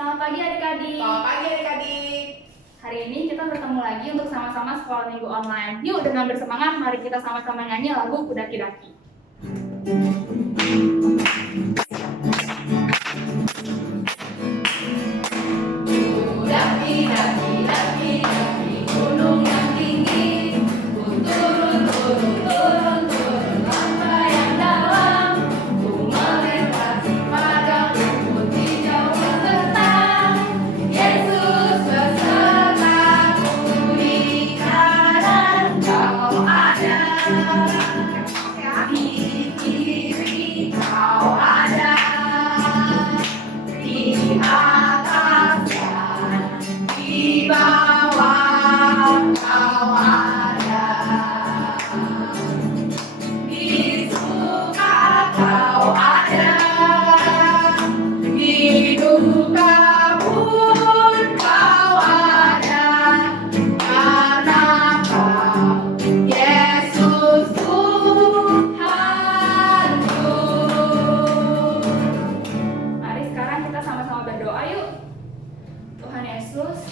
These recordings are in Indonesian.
Selamat pagi adik-adik. Selamat pagi adik-adik. Hari ini kita bertemu lagi untuk sama-sama sekolah minggu online. Yuk dengan bersemangat, mari kita sama-sama nyanyi lagu Kudaki-daki.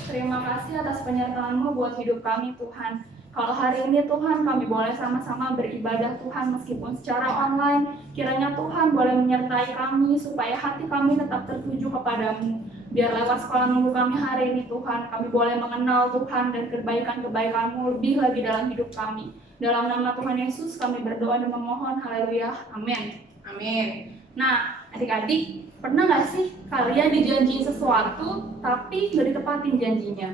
Terima kasih atas penyertaan-Mu buat hidup kami, Tuhan. Kalau hari ini Tuhan kami boleh sama-sama beribadah Tuhan meskipun secara online, kiranya Tuhan boleh menyertai kami supaya hati kami tetap tertuju kepadamu. Biar lewat sekolah minggu kami hari ini Tuhan, kami boleh mengenal Tuhan dan kebaikan-kebaikan-Mu lebih lagi dalam hidup kami. Dalam nama Tuhan Yesus kami berdoa dan memohon, haleluya, amin. Amin. Nah, adik-adik, pernah gak sih kalian dijanjiin sesuatu tapi gak ditepatin janjinya?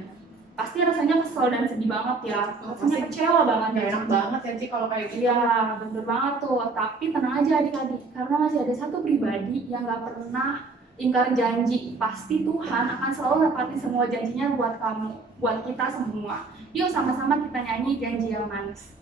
Pasti rasanya kesel dan sedih banget ya, rasanya kecewa banget. Gak enak banget ya sih kalau kayak gitu. Iya, bener banget tuh. Tapi tenang aja adik-adik, karena masih ada satu pribadi yang gak pernah ingkar janji. Pasti Tuhan akan selalu nepatin semua janjinya buat kamu, buat kita semua. Yuk sama-sama kita nyanyi janji yang manis.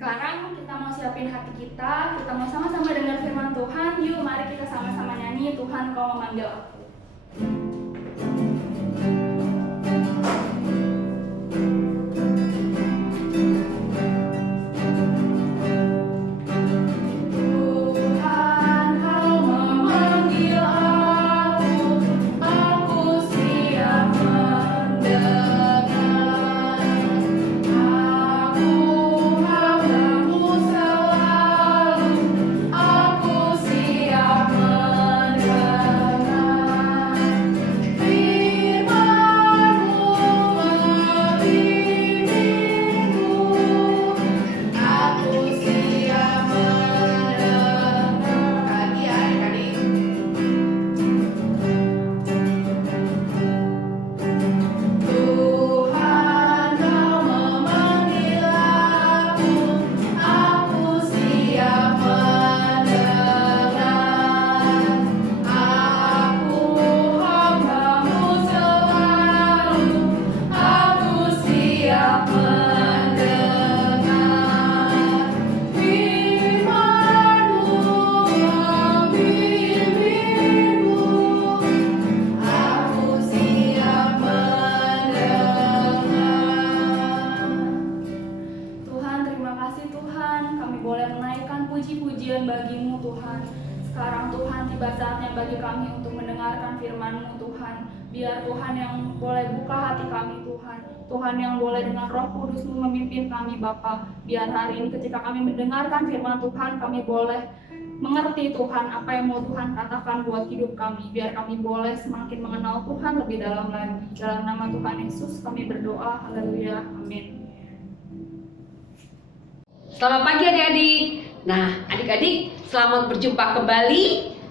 Sekarang kita mau siapin hati kita mau sama-sama dengar firman Tuhan. Yuk mari kita sama-sama nyanyi Tuhan Kau Memanggil Aku. puji-pujian bagimu Tuhan. Sekarang Tuhan tiba saatnya bagi kami untuk mendengarkan firman-Mu Tuhan. Biar Tuhan yang boleh buka hati kami Tuhan. Tuhan yang boleh dengan Roh Kudus-Mu memimpin kami Bapa. Biar hari ini ketika kami mendengarkan firman Tuhan, kami boleh mengerti Tuhan apa yang mau Tuhan katakan buat hidup kami, biar kami boleh semakin mengenal Tuhan lebih dalam lagi. Dalam nama Tuhan Yesus kami berdoa, haleluya, amin. Selamat pagi adik-adik. Nah, adik-adik selamat berjumpa kembali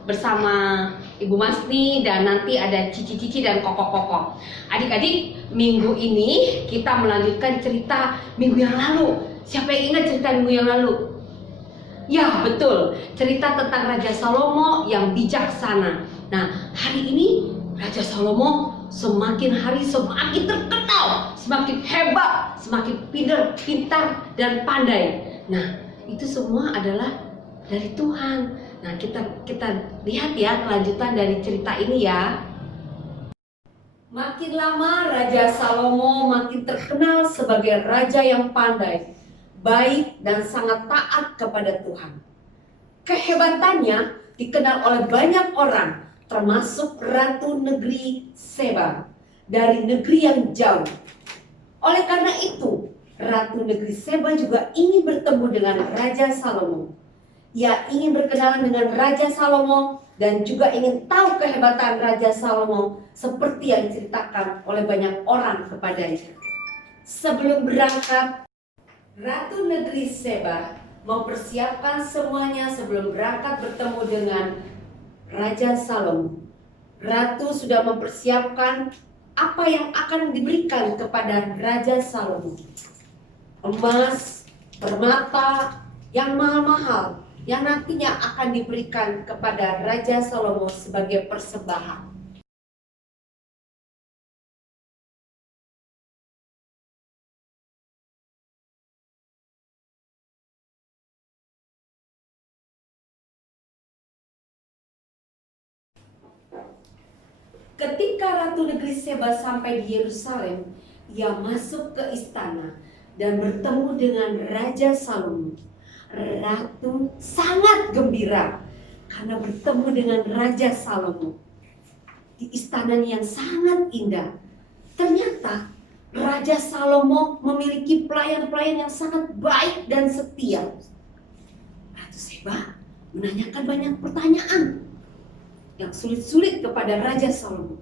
bersama Ibu Masni dan nanti ada Cici-Cici dan Koko-Koko. Adik-adik, minggu ini kita melanjutkan cerita minggu yang lalu. Siapa yang ingat cerita minggu yang lalu? Ya, betul. Cerita tentang Raja Salomo yang bijaksana. Nah, hari ini Raja Salomo semakin hari semakin terkenal, semakin hebat, semakin pintar dan pandai. Nah, itu semua adalah dari Tuhan. Nah, kita lihat ya kelanjutan dari cerita ini ya. Makin lama Raja Salomo makin terkenal sebagai raja yang pandai, baik dan sangat taat kepada Tuhan. Kehebatannya dikenal oleh banyak orang, termasuk Ratu Negeri Seba dari negeri yang jauh. Oleh karena itu, Ratu Negeri Seba juga ingin bertemu dengan Raja Salomo. Ia ingin berkenalan dengan Raja Salomo dan juga ingin tahu kehebatan Raja Salomo seperti yang diceritakan oleh banyak orang kepadanya. Sebelum berangkat, Ratu Negeri Seba mempersiapkan semuanya sebelum berangkat bertemu dengan Raja Salomo. Ratu sudah mempersiapkan apa yang akan diberikan kepada Raja Salomo. Emas, permata yang mahal-mahal yang nantinya akan diberikan kepada Raja Salomo sebagai persembahan. Ketika Ratu Negeri Seba sampai di Yerusalem, ia masuk ke istana dan bertemu dengan Raja Salomo. Ratu sangat gembira karena bertemu dengan Raja Salomo di istana yang sangat indah. Ternyata Raja Salomo memiliki pelayan-pelayan yang sangat baik dan setia. Ratu Seba menanyakan banyak pertanyaan yang sulit-sulit kepada Raja Salomo.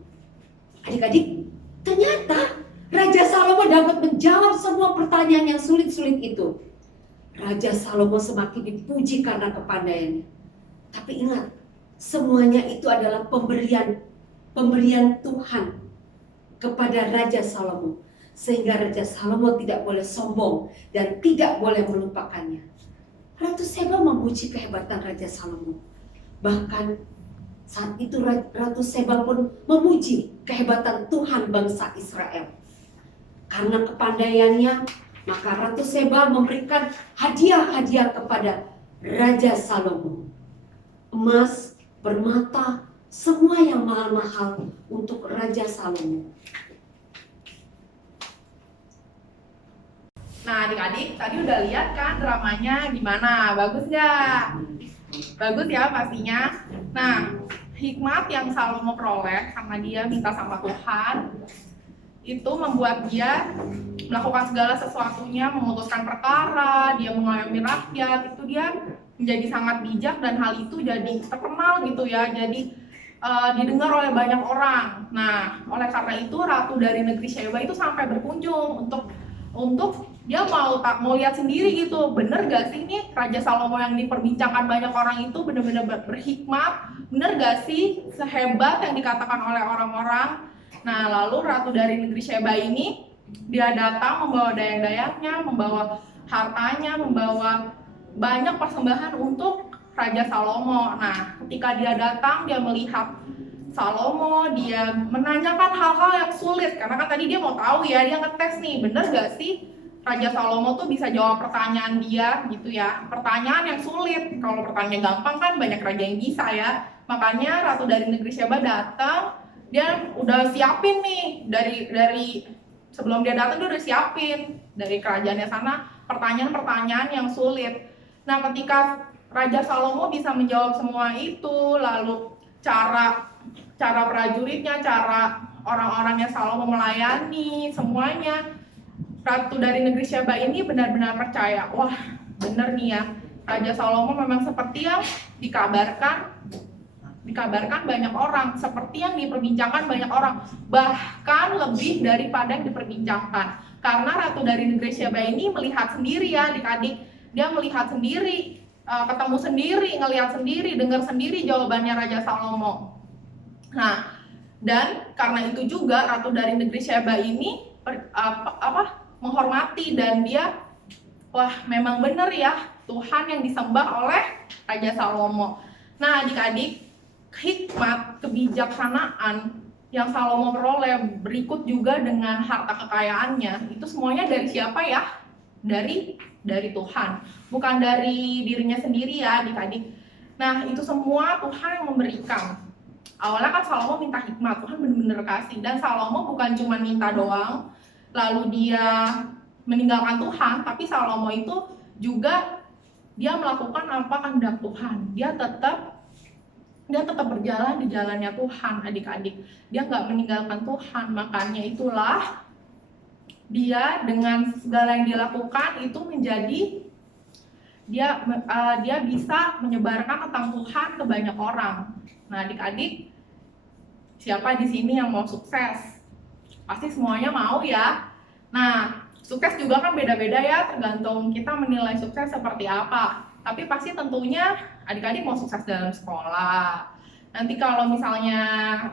Adik-adik, ternyata Raja Salomo dapat menjawab semua pertanyaan yang sulit-sulit itu. Raja Salomo semakin dipuji karena kepandaiannya. Tapi ingat, semuanya itu adalah pemberian Tuhan kepada Raja Salomo. Sehingga Raja Salomo tidak boleh sombong dan tidak boleh melupakannya. Ratu Seba memuji kehebatan Raja Salomo. Bahkan saat itu Ratu Seba pun memuji kehebatan Tuhan bangsa Israel. Karena kepandaiannya, maka Ratu Seba memberikan hadiah-hadiah kepada Raja Salomo. Emas, permata, semua yang mahal-mahal untuk Raja Salomo. Nah, adik-adik tadi udah lihat kan dramanya gimana? Bagus nggak? Bagus ya pastinya. Nah, hikmat yang Salomo peroleh karena dia minta sama Tuhan itu membuat dia melakukan segala sesuatunya, memutuskan perkara, dia mengayomi rakyat, itu dia menjadi sangat bijak dan hal itu jadi terkenal gitu ya, jadi didengar oleh banyak orang. Nah, oleh karena itu Ratu dari Negeri Sheba itu sampai berkunjung untuk dia mau lihat sendiri gitu, bener gak sih nih Raja Salomo yang diperbincangkan banyak orang itu bener-bener berhikmat, bener gak sih sehebat yang dikatakan oleh orang-orang. Nah, lalu Ratu dari Negeri Sheba ini dia datang membawa dayang-dayangnya, membawa hartanya, membawa banyak persembahan untuk Raja Salomo. Nah, ketika dia datang, dia melihat Salomo, dia menanyakan hal-hal yang sulit karena kan tadi dia mau tahu ya, dia ngetes nih, bener gak sih Raja Salomo tuh bisa jawab pertanyaan dia gitu ya, pertanyaan yang sulit. Kalau pertanyaan gampang kan banyak raja yang bisa ya. Makanya Ratu dari Negeri Sheba datang, dia udah siapin nih dari sebelum dia datang dia udah siapin dari kerajaannya sana pertanyaan-pertanyaan yang sulit. Nah, ketika Raja Salomo bisa menjawab semua itu, lalu cara prajuritnya, cara orang-orangnya Salomo melayani semuanya, Ratu dari Negeri Sheba ini benar-benar percaya, wah bener nih ya, Raja Salomo memang seperti yang dikabarkan banyak orang, seperti yang diperbincangkan banyak orang, bahkan lebih daripada yang diperbincangkan. Karena ratu dari negeri Sheba ini melihat sendiri ya adik-adik, dia melihat sendiri, ketemu sendiri, ngelihat sendiri, dengar sendiri jawabannya Raja Salomo. Nah, dan karena itu juga ratu dari negeri Sheba ini menghormati, dan dia, wah memang benar ya Tuhan yang disembah oleh Raja Salomo. Nah adik-adik, hikmat kebijaksanaan yang Salomo peroleh berikut juga dengan harta kekayaannya, itu semuanya dari siapa ya? Dari Tuhan, bukan dari dirinya sendiri ya adik-adik. Nah itu semua Tuhan yang memberikan. Awalnya kan Salomo minta hikmat, Tuhan benar-benar kasih. Dan Salomo bukan cuma minta doang lalu dia meninggalkan Tuhan, tapi Salomo itu juga dia melakukan apa kehendak Tuhan. Dia tetap berjalan di jalannya Tuhan adik-adik. Dia nggak meninggalkan Tuhan. Makanya itulah dia dengan segala yang dilakukan itu menjadi dia bisa menyebarkan tentang Tuhan ke banyak orang. Nah adik-adik, siapa di sini yang mau sukses? Pasti semuanya mau ya. Nah sukses juga kan beda-beda ya, tergantung kita menilai sukses seperti apa. Tapi pasti tentunya adik-adik mau sukses dalam sekolah. Nanti kalau misalnya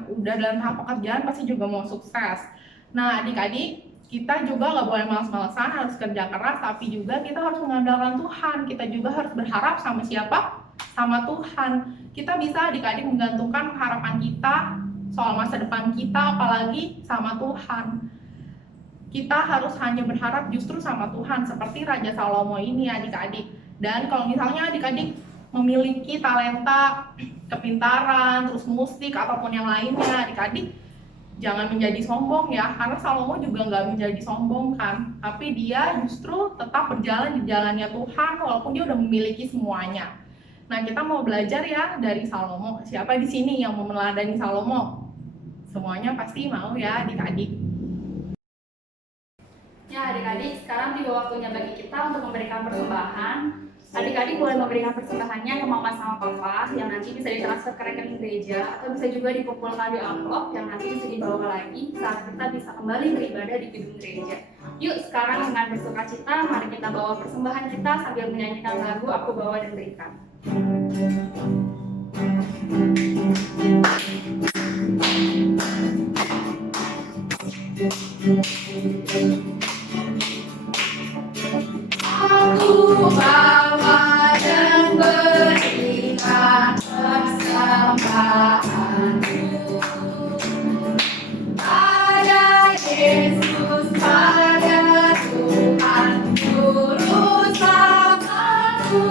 udah dalam tahap pekerjaan pasti juga mau sukses. Nah adik-adik, kita juga nggak boleh malas-malasan, harus kerja keras, tapi juga kita harus mengandalkan Tuhan. Kita juga harus berharap sama siapa? Sama Tuhan. Kita bisa adik-adik menggantungkan harapan kita soal masa depan kita, apalagi sama Tuhan. Kita harus hanya berharap justru sama Tuhan, seperti Raja Salomo ini adik-adik. Dan kalau misalnya adik-adik memiliki talenta, kepintaran, terus musik, ataupun yang lainnya, adik-adik jangan menjadi sombong ya, karena Salomo juga nggak menjadi sombong kan, tapi dia justru tetap berjalan di jalannya Tuhan walaupun dia udah memiliki semuanya. Nah kita mau belajar ya dari Salomo. Siapa di sini yang mau meneladani Salomo? Semuanya pasti mau ya adik-adik. Ya adik-adik, sekarang tiba waktunya bagi kita untuk memberikan persembahan. Adik-adik boleh memberikan persembahannya ke mama sama papa yang nanti bisa ditransfer ke rekening gereja, atau bisa juga dikumpulkan di amplop yang nanti bisa dibawa lagi saat kita bisa kembali beribadah di gedung gereja. Yuk sekarang dengan bersukacita mari kita bawa persembahan kita sambil menyanyikan lagu Aku Bawa dan Berikan. Aku bawa dan berikan persembahanku pada Yesus, pada Tuhan Juru Selamatku.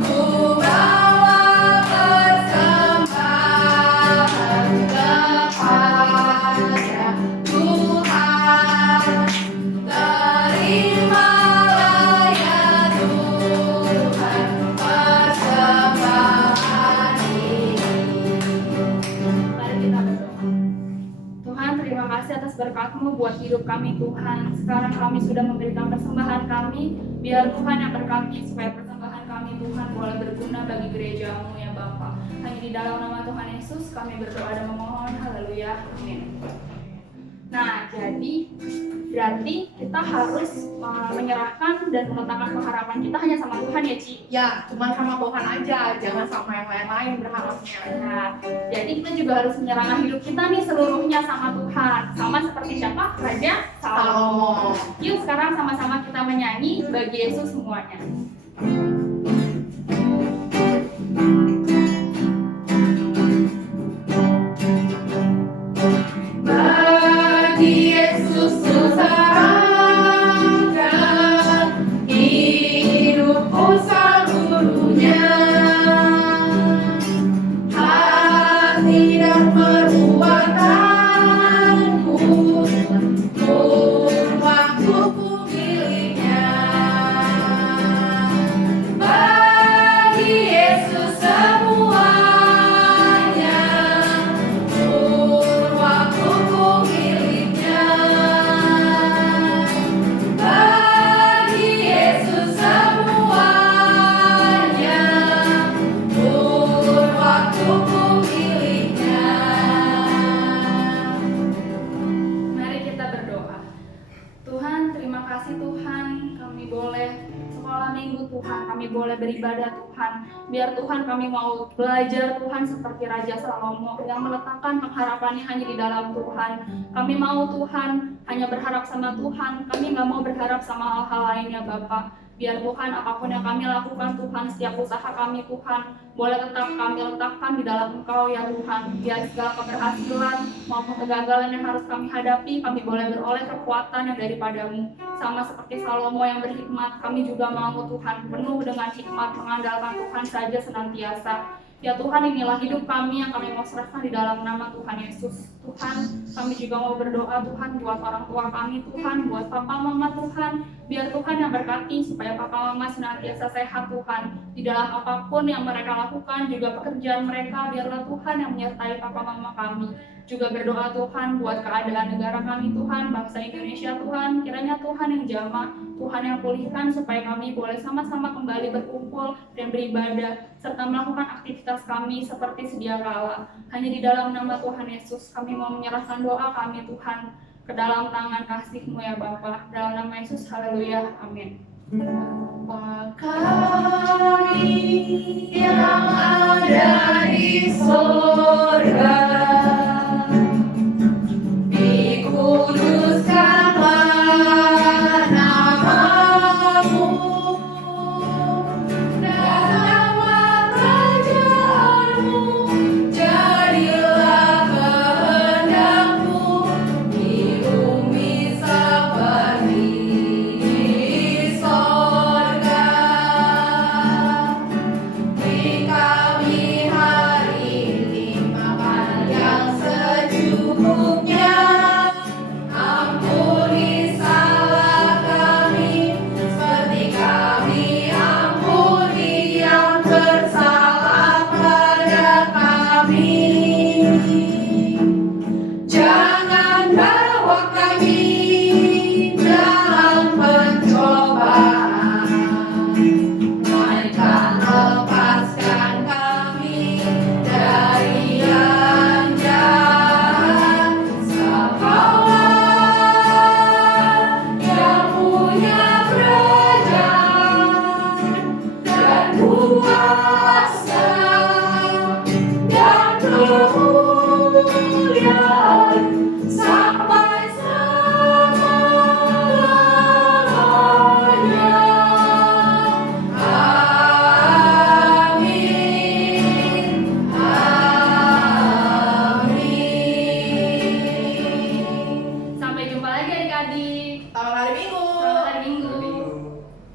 Ku bawa persembahan kepada Tuhan. Terimalah ya Tuhan persembahan ini. Mari kita berdoa. Tuhan, terima kasih atas berkat-Mu buat hidup kami Tuhan. Sekarang kami sudah memberikan persembahan kami, biar Tuhan yang berkati supaya persembahan kami Tuhan boleh berguna bagi gereja-Mu ya Bapa. Hanya di dalam nama Tuhan Yesus kami berdoa dan memohon. Haleluya. Amin. Nah, jadi berarti kita harus menyerahkan dan meletakkan pengharapan kita hanya sama Tuhan ya, Ci? Ya, cuma sama Tuhan aja, jangan sama yang lain-lain berharapnya. Nah, jadi kita juga harus menyerahkan hidup kita nih seluruhnya sama Tuhan. Sama seperti siapa? Raja Salomo. Yuk sekarang sama-sama kita menyanyi bagi Yesus semuanya. Bagi Yesus ku serahkan hidupku seluruhnya, hati dan perbuatanku, waktuku miliknya. Bagi Yesus semuanya, waktuku miliknya. kasih Tuhan, kami boleh sekolah minggu Tuhan, kami boleh beribadah Tuhan. Biar Tuhan kami mau belajar Tuhan seperti Raja Salomo yang meletakkan pengharapannya hanya di dalam Tuhan. Kami mau Tuhan hanya berharap sama Tuhan, kami nggak mau berharap sama hal-hal lainnya Bapa. Biar Tuhan apapun yang kami lakukan Tuhan, setiap usaha kami Tuhan, boleh tetap kami letakkan di dalam Engkau ya Tuhan. Biar segala keberhasilan maupun kegagalan yang harus kami hadapi, kami boleh beroleh kekuatan yang daripadamu. Sama seperti Salomo yang berhikmat, kami juga mau Tuhan penuh dengan hikmat, mengandalkan Tuhan saja senantiasa. Ya Tuhan, inilah hidup kami yang kami mau serahkan di dalam nama Tuhan Yesus. Tuhan, kami juga mau berdoa Tuhan buat orang tua kami Tuhan, buat papa mama Tuhan. Biar Tuhan yang berkati supaya papa mama senantiasa sehat Tuhan. Di dalam apapun yang mereka lakukan, juga pekerjaan mereka, biarlah Tuhan yang menyertai papa mama kami. Juga berdoa Tuhan buat keadaan negara kami Tuhan, bangsa Indonesia Tuhan. Kiranya Tuhan yang jamah, Tuhan yang pulihkan supaya kami boleh sama-sama kembali berkumpul dan beribadah serta melakukan aktivitas kami seperti sedia kala. Hanya di dalam nama Tuhan Yesus kami mau menyerahkan doa kami Tuhan ke dalam tangan kasih-Mu ya Bapa. Dalam nama Yesus, haleluya, amin. Bapa kami yang ada di sorga, dikuduskanlah namamu, datanglah kerajaanmu, jadilah kehendakmu di bumi seperti di sorga. Beri kami hari ini makan yang secukupnya. Ampuni salah kami, seperti kami ampuni yang bersalah pada kami. Jangan bawa kami dalam pencobaan, melainkan lepaskan kami dari yang jahat. Sebab yang punya kerajaan dan kuasa dan kemuliaan sampai selama-lamanya. Amin. Amin. Sampai jumpa lagi adik-adik. Selamat hari Minggu.